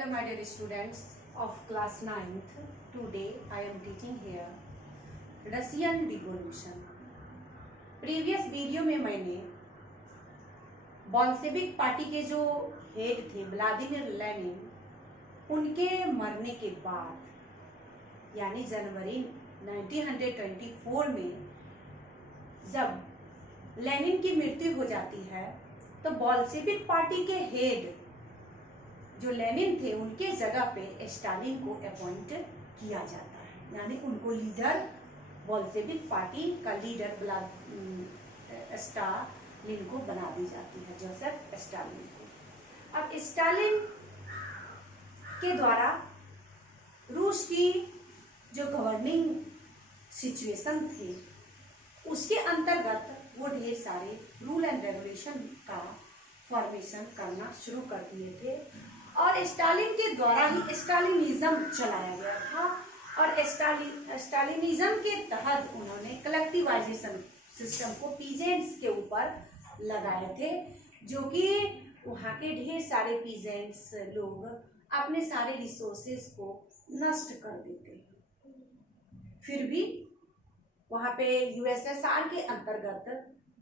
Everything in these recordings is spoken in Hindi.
Hello my dear students of class 9th. Today I am teaching here Russian Revolution. Previous video में मैंने बोल्शेविक पार्टी के जो हेड थे व्लादिमीर लेनिन, उनके मरने के बाद यानी जनवरी 1924 में जब लेनिन की मृत्यु हो जाती है तो बोल्शेविक पार्टी के हेड जो लेनिन थे उनके जगह पे स्टालिन को अपॉइंट किया जाता है, यानी उनको लीडर, बोल्शेविक पार्टी का लीडर स्टालिन को बना दी जाती है, जोसेफ स्टालिन को। अब स्टालिन के द्वारा रूस की जो गवर्निंग सिचुएशन थी उसके अंतर्गत वो ढेर सारे रूल एंड रेगुलेशन का फॉर्मेशन करना शुरू कर दिए थे और स्टालिन के द्वारा ही स्टालिनिज्म चलाया गया था और स्टालिनिज्म के तहत उन्होंने कलेक्टिवाइजेशन सिस्टम को पीजेंट्स के ऊपर लगाए थे, जो कि वहाँ के ढेर सारे पीजेंट्स लोग अपने सारे रिसोर्सेज को नष्ट कर देते हैं। फिर भी वहाँ पे यूएसएसआर के अंतर्गत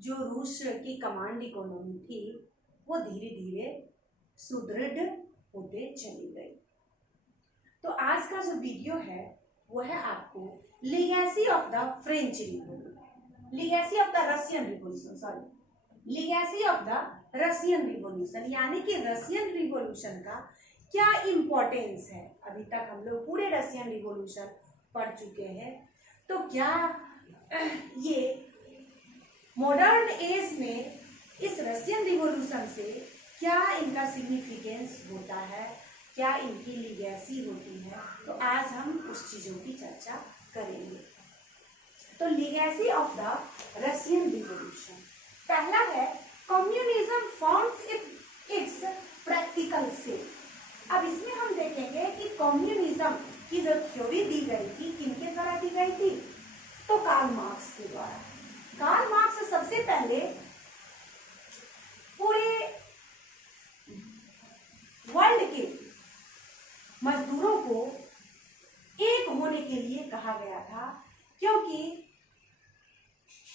जो रूस की कमांड इकोनॉमी थी वो धीरे धीरे सुदृढ़ होते चली गई। तो आज का जो वीडियो है वो है आपको legacy of the French revolution, legacy of the Russian revolution, legacy of the Russian revolution, यानी कि रशियन रिवॉल्यूशन का क्या इम्पोर्टेंस है। अभी तक हम लोग पूरे रशियन रिवॉल्यूशन पढ़ चुके हैं, तो क्या ये मॉडर्न एज में इस रशियन रिवॉल्यूशन से क्या इनका सिग्निफिकेंस होता है, क्या इनकी लीगेसी होती है, तो आज हम उस चीज़ों की चर्चा करेंगे। तो legacy of the Russian revolution, पहला है communism founts it's practical shape. अब इसमें हम देखेंगे कि कम्युनिज्म की जो थ्योरी दी गई थी किनके द्वारा दी गई थी, तो कार्ल मार्क्स के द्वारा। कार्ल मार्क्स सबसे पहले पूरे वर्ल्ड के मजदूरों को एक होने के लिए कहा गया था, क्योंकि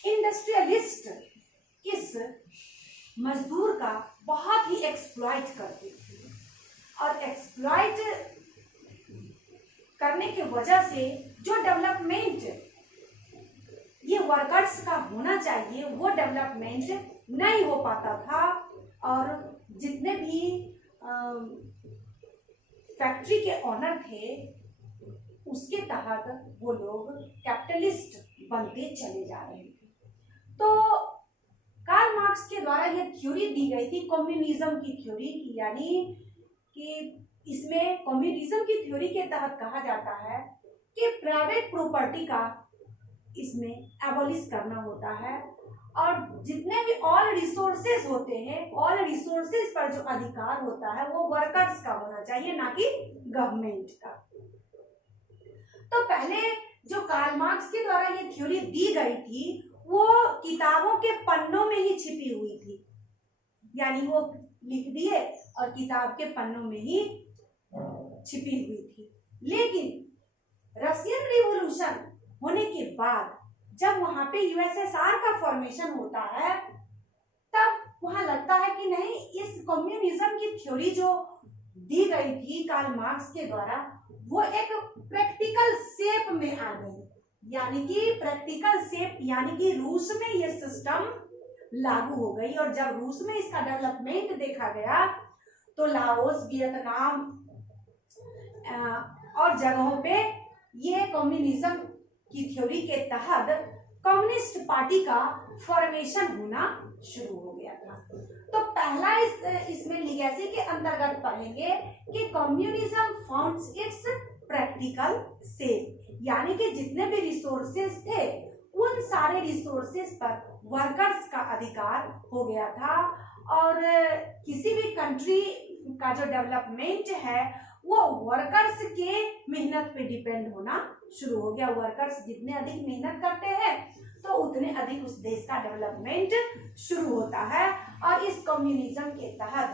इंडस्ट्रियलिस्ट इस मजदूर का बहुत ही एक्सप्लॉइट करते थे और एक्सप्लॉइट करने की वजह से जो डेवलपमेंट ये वर्कर्स का होना चाहिए वो डेवलपमेंट नहीं हो पाता था और जितने भी फैक्ट्री के ऑनर थे उसके तहत वो लोग कैपिटलिस्ट बनते चले जा रहे थे। तो कार्ल मार्क्स के द्वारा ये थ्योरी दी गई थी कम्युनिज्म की थ्योरी, यानी कि इसमें कम्युनिज्म की थ्योरी के तहत कहा जाता है कि प्राइवेट प्रॉपर्टी का इसमें एबॉलिश करना होता है और जितने भी ऑल रिसोर्सेज होते हैं, ऑल रिसोर्सेज पर जो अधिकार होता है वो वर्कर्स का होना चाहिए, ना कि गवर्नमेंट का। तो पहले जो कार्ल मार्क्स के द्वारा ये थ्योरी दी गई थी वो किताबों के पन्नों में ही छिपी हुई थी, यानी वो लिख दिए और किताब के पन्नों में ही छिपी हुई थी। लेकिन रशियन रिवॉल्यूशन होने के बाद जब वहां पे यूएसएसआर का फॉर्मेशन होता है तब वहां लगता है कि नहीं, इस कम्युनिज्म की थ्योरी जो दी गई थी कार्ल मार्क्स के द्वारा वो एक प्रैक्टिकल शेप में आ गई, यानी कि प्रैक्टिकल शेप यानी कि रूस में ये सिस्टम लागू हो गई। और जब रूस में इसका डेवलपमेंट देखा गया तो लाओस, वियतनाम और जगहों पे ये कम्युनिज्म की थ्योरी के तहत कम्युनिस्ट पार्टी का फॉर्मेशन होना शुरू हो गया था। तो पहला इसमें लीगेसी के अंतर्गत पढ़ेंगे कि communism founts it's practical shape, यानी कि जितने भी रिसोर्सेज थे उन सारे रिसोर्सेज पर वर्कर्स का अधिकार हो गया था और किसी भी कंट्री का जो डेवलपमेंट है वो वर्कर्स के मेहनत पे डिपेंड होना शुरू हो गया। वर्कर्स जितने अधिक मेहनत करते हैं तो उतने अधिक उस देश का डेवलपमेंट शुरू होता है। और इस कम्युनिज्म के तहत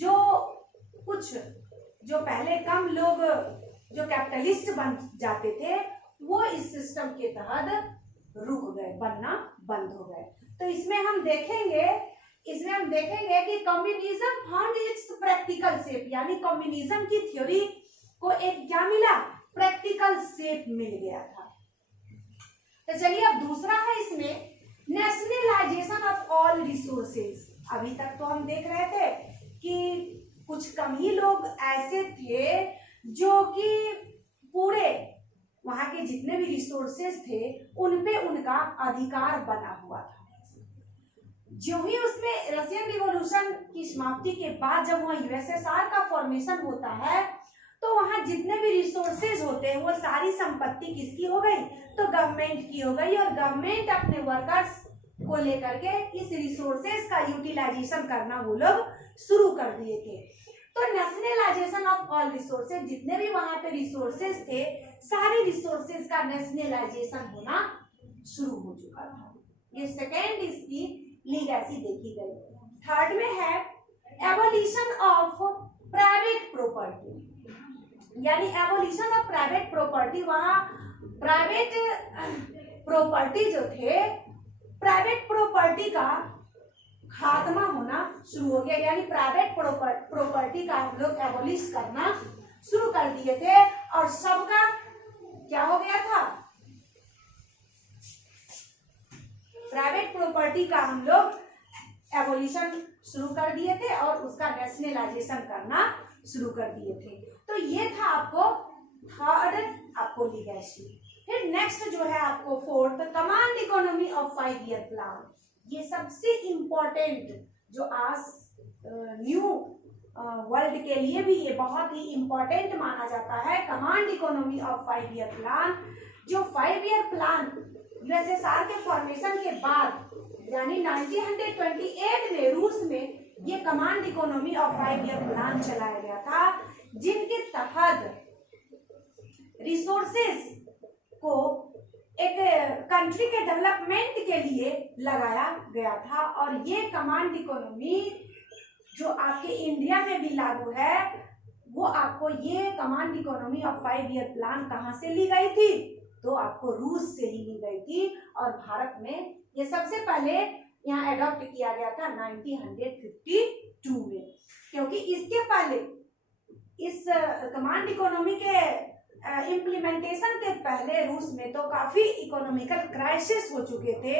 जो कुछ जो पहले कम लोग जो कैपिटलिस्ट बन जाते थे वो इस सिस्टम के तहत रुक गए, बनना बंद हो गए। तो इसमें हम देखेंगे कि communism found it's practical shape, यानी कम्युनिज्म की थ्योरी को एक क्या मिला, प्रैक्टिकल शेप मिल गया था। तो चलिए अब दूसरा है इसमें नेशनलाइजेशन ऑफ ऑल रिसोर्सेज। अभी तक तो हम देख रहे थे कि कुछ कम ही लोग ऐसे थे जो कि पूरे वहां के जितने भी रिसोर्सेज थे उनपे उनका अधिकार बना हुआ था। जो ही उसमें रशियन रिवॉल्यूशन की समाप्ति के बाद जब वहां यूएसएसआर का फॉर्मेशन होता है तो वहां जितने भी रिसोर्सेज होते हैं वो सारी संपत्ति किसकी हो गई, तो गवर्नमेंट की हो गई। और गवर्नमेंट अपने वर्कर्स को लेकर के इस रिसोर्सेज का यूटिलाइजेशन करना वो लोग शुरू कर दिए थे। तो नेशनलाइजेशन ऑफ ऑल रिसोर्सेज, जितने भी वहां पे रिसोर्सेज थे सारे रिसोर्सेज का नेशनलाइजेशन होना शुरू हो चुका था। ये सेकेंड इसकी लीगेसी देखी गई। थर्ड में है एबोलिशन ऑफ प्राइवेट प्रॉपर्टी, यानी एबोलिशन ऑफ प्राइवेट प्रॉपर्टी। वहां प्राइवेट प्रॉपर्टी जो थे, प्राइवेट प्रॉपर्टी का खात्मा होना शुरू हो गया, यानी प्राइवेट प्रॉपर्टी का हम लोग एबोलिश करना शुरू कर दिए थे और सबका क्या हो गया था, प्राइवेट प्रॉपर्टी का हम लोग एबोलिशन शुरू कर दिए थे और उसका नेशनलाइजेशन करना शुरू कर दिए थे। तो ये था आपको थर्ड आपको लीगेसी। फिर नेक्स्ट जो है आपको fourth, command economy of 5 year plan. ये सबसे इम्पोर्टेंट जो आज न्यू वर्ल्ड के लिए भी ये बहुत ही इम्पोर्टेंट माना जाता है, command economy of 5 year plan. जो 5 ईयर प्लान यूएसएसआर के फॉर्मेशन के बाद यानी 1928 में रूस में ये command economy of 5 year plan चलाया गया था, जिनके तहत रिसोर्सेज को एक कंट्री के डेवलपमेंट के लिए लगाया गया था। और ये कमांड इकोनॉमी जो आपके इंडिया में भी लागू है, वो आपको ये command economy of 5 year plan कहाँ से ली गई थी, तो आपको रूस से ही ली गई थी। और भारत में ये सबसे पहले यहाँ एडॉप्ट किया गया था 1952 में, क्योंकि इसके पहले इस कमांड इकोनॉमी के इम्प्लीमेंटेशन के पहले रूस में तो काफी इकोनॉमिकल क्राइसिस हो चुके थे।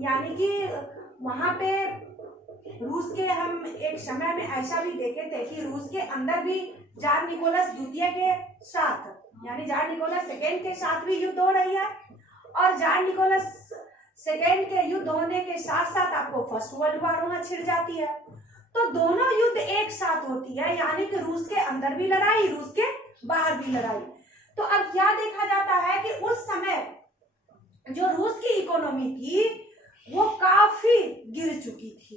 यानी कि वहां पे रूस के हम एक समय में ऐसा भी देखे थे कि रूस के अंदर भी जार निकोलस द्वितीय के साथ यानी जार निकोलस सेकेंड के साथ भी युद्ध हो रही है, और जार निकोलस सेकेंड के युद्ध होने के साथ साथ आपको फर्स्ट वर्ल्ड वॉर वहां छिड़ जाती है। तो दोनों युद्ध एक साथ होती है, यानी कि रूस के अंदर भी लड़ाई, रूस के बाहर भी लड़ाई। तो अब क्या देखा जाता है कि उस समय जो रूस की इकोनॉमी थी वो काफी गिर चुकी थी,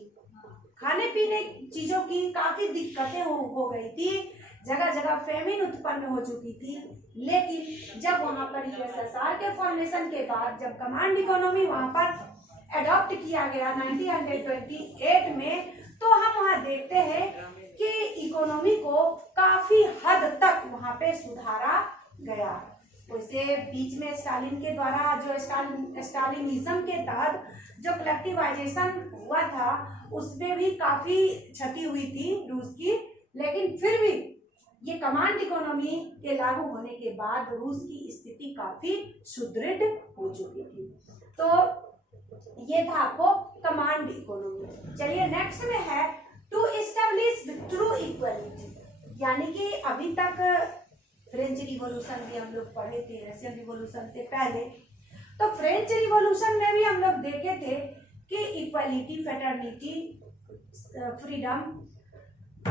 खाने पीने चीजों की काफी दिक्कतें हो गई थी, जगह जगह फेमिन उत्पन्न हो चुकी थी। लेकिन जब वहां पर यूएसएसआर के फॉर्मेशन के बाद जब कमांड इकोनॉमी वहां पर एडॉप्ट किया गया 1928 में, तो हम वहां देखते हैं कि इकोनॉमी को काफी हद तक वहां पे सुधारा गया। वैसे बीच में स्टालिन के द्वारा जो स्टालिनिज्म के तहत जो कलेक्टिवाइजेशन हुआ था उसमें भी काफी क्षति हुई थी रूस की, लेकिन फिर भी ये कमांड इकोनॉमी के लागू होने के बाद रूस की स्थिति काफी सुदृढ़ हो चुकी थी। तो ये था आपको कमांड इकोनॉमी। चलिए नेक्स्ट में है टू एस्टैब्लिश ट्रू इक्वलिटी, यानी कि अभी तक फ्रेंच रिवॉल्यूशन भी हम लोग पढ़े थे, रशियन रिवॉल्यूशन से पहले। तो फ्रेंच रिवॉल्यूशन में भी हम लोग देखे थे कि इक्वालिटी, फ्रेटर्निटी, फ्रीडम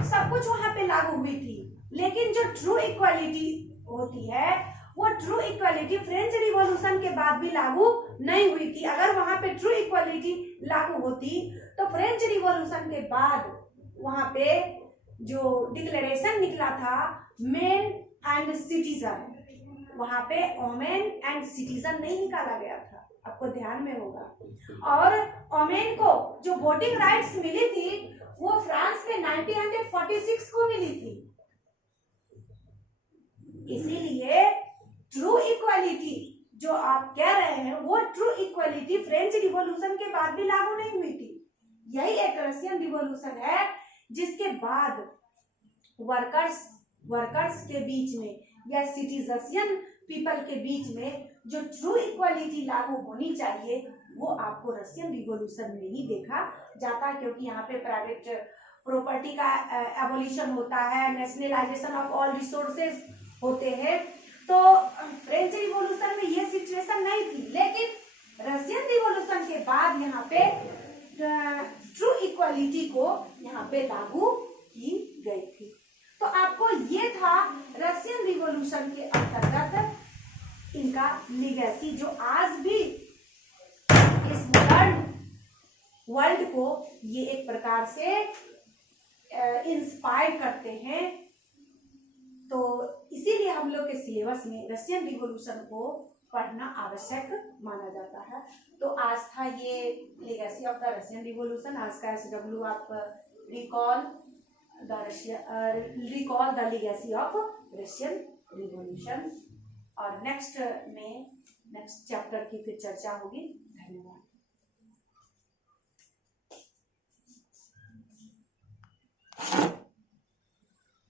सब कुछ वहां पे लागू हुई थी। लेकिन जो ट्रू इक्वालिटी होती है वो ट्रू इक्वालिटी फ्रेंच रिवॉल्यूशन के बाद भी लागू नहीं हुई थी। अगर वहां पे ट्रू इक्वालिटी लागू होती तो फ्रेंच रिवॉल्यूशन के बाद वहां पे जो डिक्लेरेशन निकला था मेन एंड सिटीजन, वहां पे ओमेन एंड सिटीजन नहीं निकाला गया था, आपको ध्यान में होगा। और ओमेन को जो वोटिंग राइट्स मिली थी वो फ्रांस में 1946 को मिली थी, इसीलिए ट्रू इक्वालिटी जो आप कह रहे हैं वो ट्रू इक्वालिटी फ्रेंच रिवॉल्यूशन के बाद भी लागू नहीं हुई थी। यही एक रशियन रिवॉल्यूशन है जिसके बाद वर्कर्स के बीच में या सिटीजन पीपल के बीच में जो ट्रू इक्वालिटी लागू होनी चाहिए वो आपको रशियन रिवॉल्यूशन में ही देखा जाता, क्योंकि यहाँ पे प्राइवेट प्रॉपर्टी का एबोलिशन होता है, नेशनलाइजेशन ऑफ ऑल रिसोर्सेज होते हैं। तो फ्रेंच रिवॉल्यूशन में ये सिचुएशन नहीं थी, लेकिन रशियन रिवॉल्यूशन के बाद यहाँ पे ट्रू इक्वालिटी को यहाँ पे लागू की गई थी। तो आपको ये था रशियन रिवॉल्यूशन के अंतर्गत इनका लीगेसी, जो आज भी इस मॉडर्न वर्ल्ड को ये एक प्रकार से इंस्पायर करते हैं। तो इसीलिए हम लोग के सिलेबस में रशियन रिवॉल्यूशन को पढ़ना आवश्यक माना जाता है। तो आज था ये legacy of the Russian revolution. आज का SW आप recall the legacy of Russian revolution, और नेक्स्ट चैप्टर की फिर चर्चा होगी। धन्यवाद।